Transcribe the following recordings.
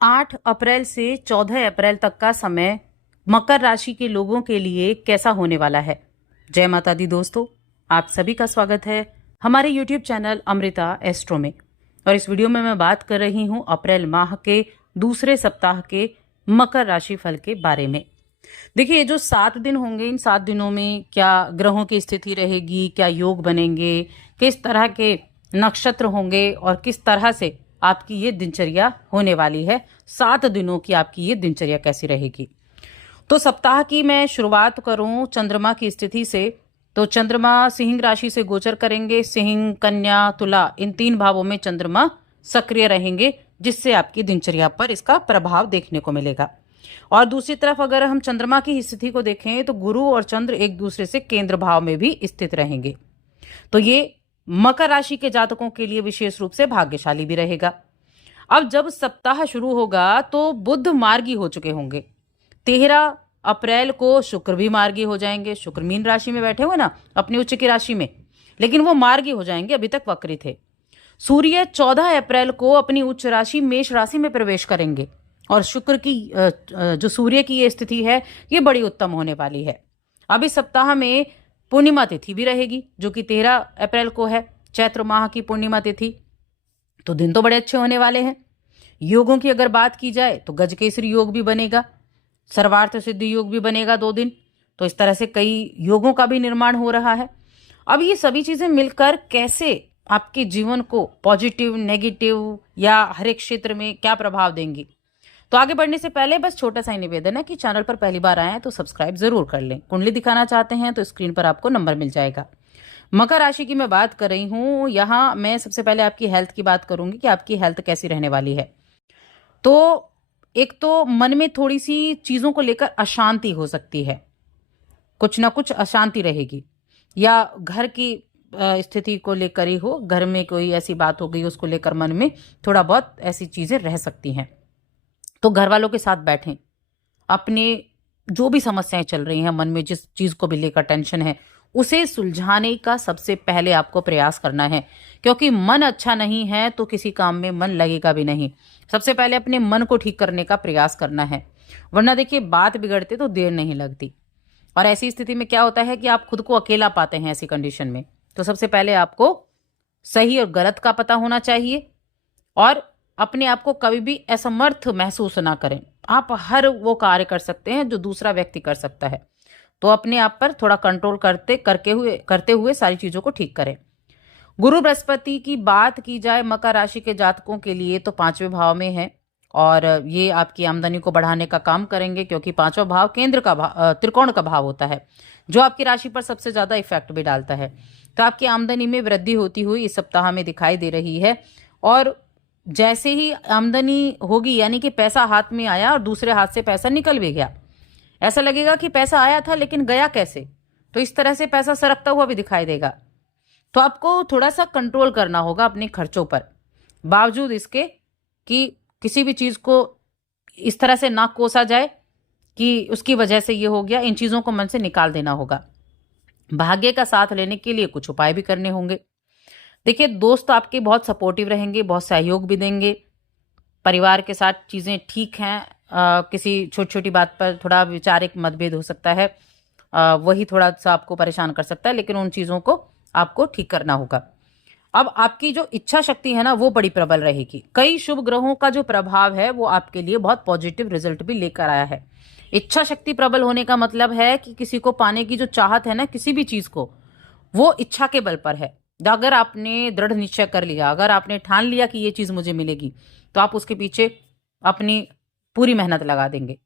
8 अप्रैल से 14 अप्रैल तक का समय मकर राशि के लोगों के लिए कैसा होने वाला है। जय माता दी दोस्तों, आप सभी का स्वागत है हमारे यूट्यूब चैनल अमृता एस्ट्रो में। और इस वीडियो में मैं बात कर रही हूं अप्रैल माह के दूसरे सप्ताह के मकर राशि फल के बारे में। देखिए, ये जो 7 दिन होंगे, इन 7 दिनों में क्या ग्रहों की स्थिति रहेगी, क्या योग बनेंगे, किस तरह के नक्षत्र होंगे और किस तरह से आपकी ये दिनचर्या होने वाली है, 7 दिनों की आपकी ये दिनचर्या कैसी रहेगी। तो सप्ताह की मैं शुरुआत करूं चंद्रमा की स्थिति से, तो चंद्रमा सिंह राशि से गोचर करेंगे। सिंह, कन्या, तुला, इन 3 भावों में चंद्रमा सक्रिय रहेंगे, जिससे आपकी दिनचर्या पर इसका प्रभाव देखने को मिलेगा। और दूसरी तरफ अगर हम चंद्रमा की स्थिति को देखें तो गुरु और चंद्र एक दूसरे से केंद्र भाव में भी स्थित रहेंगे। तो ये मकर राशि के जातकों के लिए विशेष रूप से भाग्यशाली भी रहेगा। अब जब सप्ताह शुरू होगा तो बुध मार्गी हो चुके होंगे। 13 अप्रैल को शुक्र भी मार्गी हो जाएंगे। शुक्र मीन राशि में बैठे हुए ना, अपनी उच्च की राशि में, लेकिन वो मार्गी हो जाएंगे, अभी तक वक्री थे। सूर्य 14 अप्रैल को अपनी उच्च राशि मेष राशि में प्रवेश करेंगे और शुक्र की जो सूर्य की ये स्थिति है, ये बड़ी उत्तम होने वाली है। अब इस सप्ताह में पूर्णिमा तिथि भी रहेगी, जो कि 13 अप्रैल को है, चैत्र माह की पूर्णिमा तिथि। तो दिन तो बड़े अच्छे होने वाले हैं। योगों की अगर बात की जाए तो गजकेसरी योग भी बनेगा, सर्वार्थ सिद्धि योग भी बनेगा 2 दिन। तो इस तरह से कई योगों का भी निर्माण हो रहा है। अब ये सभी चीजें मिलकर कैसे आपके जीवन को पॉजिटिव, नेगेटिव या हर एक क्षेत्र में क्या प्रभाव देंगी। तो आगे बढ़ने से पहले बस छोटा सा ही निवेदन है कि चैनल पर पहली बार आए हैं तो सब्सक्राइब जरूर कर लें। कुंडली दिखाना चाहते हैं तो स्क्रीन पर आपको नंबर मिल जाएगा। मकर राशि की मैं बात कर रही हूं। यहाँ मैं सबसे पहले आपकी हेल्थ की बात करूंगी कि आपकी हेल्थ कैसी रहने वाली है। तो एक तो मन में थोड़ी सी चीजों को लेकर अशांति हो सकती है, कुछ ना कुछ अशांति रहेगी, या घर की स्थिति को लेकर ही हो, घर में कोई ऐसी बात हो गई उसको लेकर मन में थोड़ा बहुत ऐसी चीजें रह सकती हैं। तो घर वालों के साथ बैठें, अपने जो भी समस्याएं चल रही हैं मन में, जिस चीज को भी लेकर टेंशन है, उसे सुलझाने का सबसे पहले आपको प्रयास करना है। क्योंकि मन अच्छा नहीं है तो किसी काम में मन लगेगा भी नहीं। सबसे पहले अपने मन को ठीक करने का प्रयास करना है, वरना देखिए बात बिगड़ते तो देर नहीं लगती। और ऐसी स्थिति में क्या होता है कि आप खुद को अकेला पाते हैं ऐसी कंडीशन में। तो सबसे पहले आपको सही और गलत का पता होना चाहिए और अपने आप को कभी भी असमर्थ महसूस ना करें। आप हर वो कार्य कर सकते हैं जो दूसरा व्यक्ति कर सकता है। तो अपने आप पर थोड़ा कंट्रोल करते हुए सारी चीजों को ठीक करें। गुरु बृहस्पति की बात की जाए मकर राशि के जातकों के लिए तो 5वें भाव में है और ये आपकी आमदनी को बढ़ाने का काम करेंगे, क्योंकि 5वां भाव केंद्र का भाव, त्रिकोण का भाव होता है, जो आपकी राशि पर सबसे ज्यादा इफेक्ट भी डालता है। तो आपकी आमदनी में वृद्धि होती हुई इस सप्ताह में दिखाई दे रही है। और जैसे ही आमदनी होगी, यानी कि पैसा हाथ में आया और दूसरे हाथ से पैसा निकल भी गया, ऐसा लगेगा कि पैसा आया था लेकिन गया कैसे। तो इस तरह से पैसा सरकता हुआ भी दिखाई देगा। तो आपको थोड़ा सा कंट्रोल करना होगा अपने खर्चों पर, बावजूद इसके कि किसी भी चीज को इस तरह से ना कोसा जाए कि उसकी वजह से ये हो गया। इन चीजों को मन से निकाल देना होगा। भाग्य का साथ लेने के लिए कुछ उपाय भी करने होंगे। देखिए, दोस्त आपके बहुत सपोर्टिव रहेंगे, बहुत सहयोग भी देंगे। परिवार के साथ चीजें ठीक हैं। किसी छोटी छोटी बात पर थोड़ा वैचारिक मतभेद हो सकता है, वही थोड़ा सा आपको परेशान कर सकता है, लेकिन उन चीजों को आपको ठीक करना होगा। अब आपकी जो इच्छा शक्ति है ना, वो बड़ी प्रबल रहेगी। कई शुभ ग्रहों का जो प्रभाव है वो आपके लिए बहुत पॉजिटिव रिजल्ट भी लेकर आया है। इच्छा शक्ति प्रबल होने का मतलब है कि किसी को पाने की जो चाहत है ना, किसी भी चीज को, वो इच्छा के बल पर है। अगर आपने दृढ़ निश्चय कर लिया, अगर आपने ठान लिया कि ये चीज मुझे मिलेगी, तो आप उसके पीछे अपनी पूरी मेहनत लगा देंगे।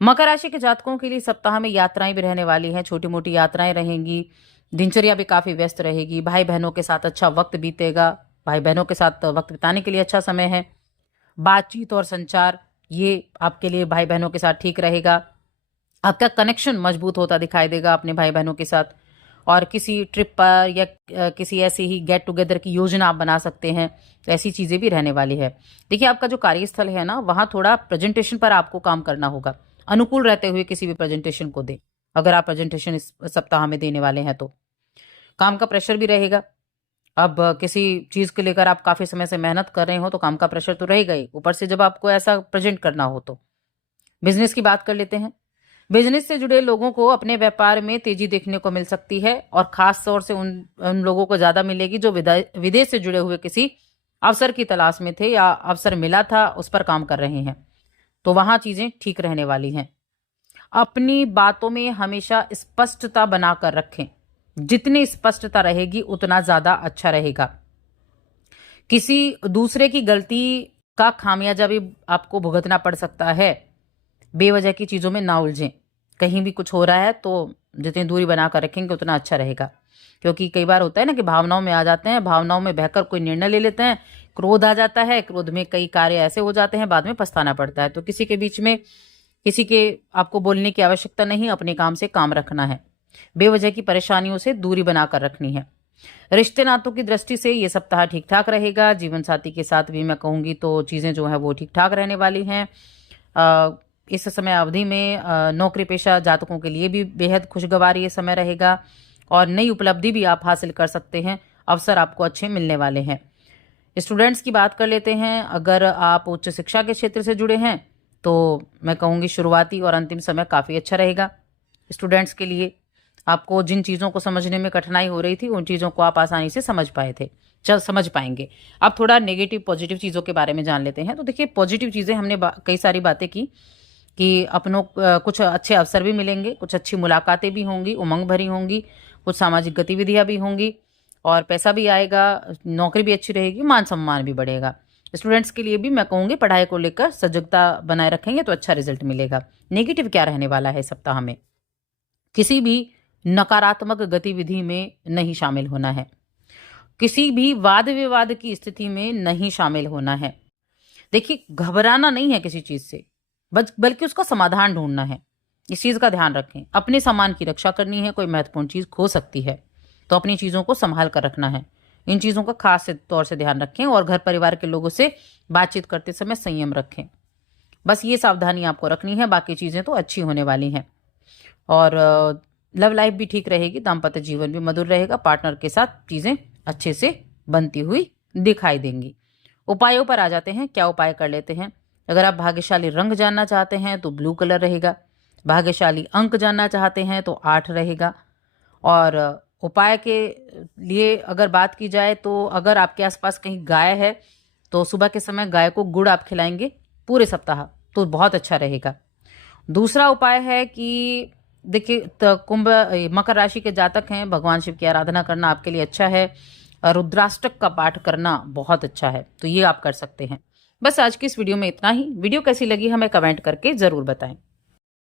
मकर राशि के जातकों के लिए सप्ताह में यात्राएं भी रहने वाली हैं, छोटी मोटी यात्राएं रहेंगी। दिनचर्या भी काफी व्यस्त रहेगी। भाई बहनों के साथ अच्छा वक्त बीतेगा। भाई बहनों के साथ वक्त बिताने के लिए अच्छा समय है। बातचीत और संचार, ये आपके लिए भाई बहनों के साथ ठीक रहेगा। आपका कनेक्शन मजबूत होता दिखाई देगा अपने भाई बहनों के साथ। और किसी ट्रिप पर या किसी ऐसे ही गेट टुगेदर की योजना आप बना सकते हैं। तो ऐसी चीजें भी रहने वाली है। देखिए, आपका जो कार्यस्थल है ना, वहां थोड़ा प्रेजेंटेशन पर आपको काम करना होगा। अनुकूल रहते हुए किसी भी प्रेजेंटेशन को दे, अगर आप प्रेजेंटेशन इस सप्ताह में देने वाले हैं तो। काम का प्रेशर भी रहेगा। अब किसी चीज के लेकर आप काफी समय से मेहनत कर रहे हो तो काम का प्रेशर तो रहेगा ही, ऊपर से जब आपको ऐसा प्रेजेंट करना हो तो। बिजनेस की बात कर लेते हैं। बिजनेस से जुड़े लोगों को अपने व्यापार में तेजी देखने को मिल सकती है, और खास तौर से उन लोगों को ज्यादा मिलेगी जो विदेश से जुड़े हुए किसी अवसर की तलाश में थे या अवसर मिला था उस पर काम कर रहे हैं, तो वहां चीजें ठीक रहने वाली हैं। अपनी बातों में हमेशा स्पष्टता बनाकर रखें, जितनी स्पष्टता रहेगी उतना ज्यादा अच्छा रहेगा। किसी दूसरे की गलती का खामियाजा भी आपको भुगतना पड़ सकता है। बेवजह की चीजों में ना उलझें। कहीं भी कुछ हो रहा है तो जितनी दूरी बनाकर रखेंगे उतना अच्छा रहेगा, क्योंकि कई बार होता है ना कि भावनाओं में आ जाते हैं, भावनाओं में बहकर कोई निर्णय ले लेते हैं, क्रोध आ जाता है, क्रोध में कई कार्य ऐसे हो जाते हैं बाद में पछताना पड़ता है। तो किसी के बीच में किसी के आपको बोलने की आवश्यकता नहीं, अपने काम से काम रखना है, बेवजह की परेशानियों से दूरी बनाकर रखनी है। रिश्ते नातों की दृष्टि से ये सप्ताह ठीक ठाक रहेगा। जीवन साथी के साथ भी मैं कहूंगी तो चीजें जो है वो ठीक ठाक रहने वाली हैं। इस समय अवधि में नौकरी पेशा जातकों के लिए भी बेहद खुशगवार ये समय रहेगा, और नई उपलब्धि भी आप हासिल कर सकते हैं। अवसर आपको अच्छे मिलने वाले हैं। स्टूडेंट्स की बात कर लेते हैं। अगर आप उच्च शिक्षा के क्षेत्र से जुड़े हैं तो मैं कहूँगी शुरुआती और अंतिम समय काफ़ी अच्छा रहेगा स्टूडेंट्स के लिए। आपको जिन चीज़ों को समझने में कठिनाई हो रही थी उन चीज़ों को आप आसानी से समझ पाएंगे। अब थोड़ा नेगेटिव पॉजिटिव चीज़ों के बारे में जान लेते हैं। तो देखिए, पॉजिटिव चीज़ें हमने कई सारी बातें की कि अपनों कुछ अच्छे अवसर भी मिलेंगे, कुछ अच्छी मुलाकातें भी होंगी, उमंग भरी होंगी, कुछ सामाजिक गतिविधियां भी होंगी, और पैसा भी आएगा, नौकरी भी अच्छी रहेगी, मान सम्मान भी बढ़ेगा। स्टूडेंट्स के लिए भी मैं कहूँगी पढ़ाई को लेकर सजगता बनाए रखेंगे तो अच्छा रिजल्ट मिलेगा। नेगेटिव क्या रहने वाला है सप्ताह में? किसी भी नकारात्मक गतिविधि में नहीं शामिल होना है, किसी भी वाद विवाद की स्थिति में नहीं शामिल होना है। देखिए, घबराना नहीं है किसी चीज से, बल्कि उसका समाधान ढूंढना है। इस चीज का ध्यान रखें। अपने सामान की रक्षा करनी है, कोई महत्वपूर्ण चीज खो सकती है तो अपनी चीजों को संभाल कर रखना है। इन चीजों का खास तौर से ध्यान रखें, और घर परिवार के लोगों से बातचीत करते समय संयम रखें। बस ये सावधानी आपको रखनी है, बाकी चीजें तो अच्छी होने वाली हैं। और लव लाइफ भी ठीक रहेगी, दाम्पत्य जीवन भी मधुर रहेगा, पार्टनर के साथ चीजें अच्छे से बनती हुई दिखाई देंगी। उपायों पर आ जाते हैं। क्या उपाय कर लेते हैं? अगर आप भाग्यशाली रंग जानना चाहते हैं तो ब्लू कलर रहेगा। भाग्यशाली अंक जानना चाहते हैं तो 8 रहेगा। और उपाय के लिए अगर बात की जाए तो अगर आपके आसपास कहीं गाय है तो सुबह के समय गाय को गुड़ आप खिलाएंगे पूरे सप्ताह तो बहुत अच्छा रहेगा। दूसरा उपाय है कि देखिए, मकर राशि के जातक हैं, भगवान शिव की आराधना करना आपके लिए अच्छा है। रुद्राष्टक का पाठ करना बहुत अच्छा है, तो ये आप कर सकते हैं। बस आज की इस वीडियो में इतना ही। वीडियो कैसी लगी हमें कमेंट करके जरूर बताएं।